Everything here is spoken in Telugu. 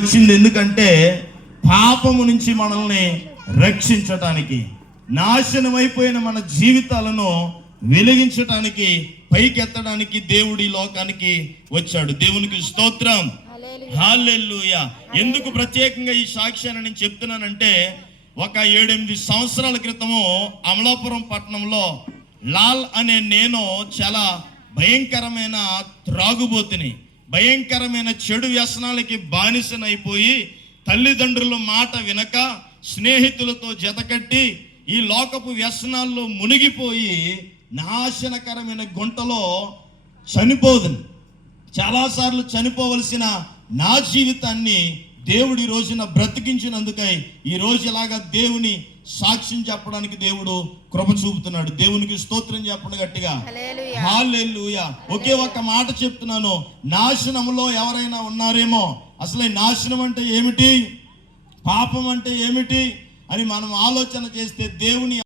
వచ్చింది. ఎందుకంటే పాపము నుంచి మనల్ని రక్షించటానికి, నాశనం అయిపోయిన మన జీవితాలను వెలిగించటానికి, పైకెత్తడానికి దేవుడి లోకానికి వచ్చాడు. దేవునికి స్తోత్రం, హల్లెలూయా. ఎందుకు ప్రత్యేకంగా ఈ సాక్ష్యాన్ని నేను చెప్తున్నానంటే, ఒక 7-8 సంవత్సరాల క్రితము అమలాపురం పట్టణంలో లాల్ అనే నేను చాలా భయంకరమైన త్రాగుబోతుని, భయంకరమైన చెడు వ్యసనాలకి బానిసనైపోయి, తల్లిదండ్రుల మాట వినక స్నేహితులతో జతకట్టి ఈ లోకపు వ్యసనాల్లో మునిగిపోయి నాశనకరమైన గుంటలో చనిపోదును. చాలాసార్లు చనిపోవలసిన నా జీవితాన్ని దేవుడి రోజున బ్రతికించినందుకై ఈ రోజు ఇలాగా దేవుని సాక్ష్యం చెప్పడానికి దేవుడు కృప చూపుతున్నాడు. దేవునికి స్తోత్రం చెప్పండి గట్టిగా, హల్లెలూయా. ఒకే ఒక్క మాట చెప్తున్నాను, నాశనంలో ఎవరైనా ఉన్నారేమో, అసలు నాశనం అంటే ఏమిటి, పాపం అంటే ఏమిటి అని మనం ఆలోచన చేస్తే దేవుని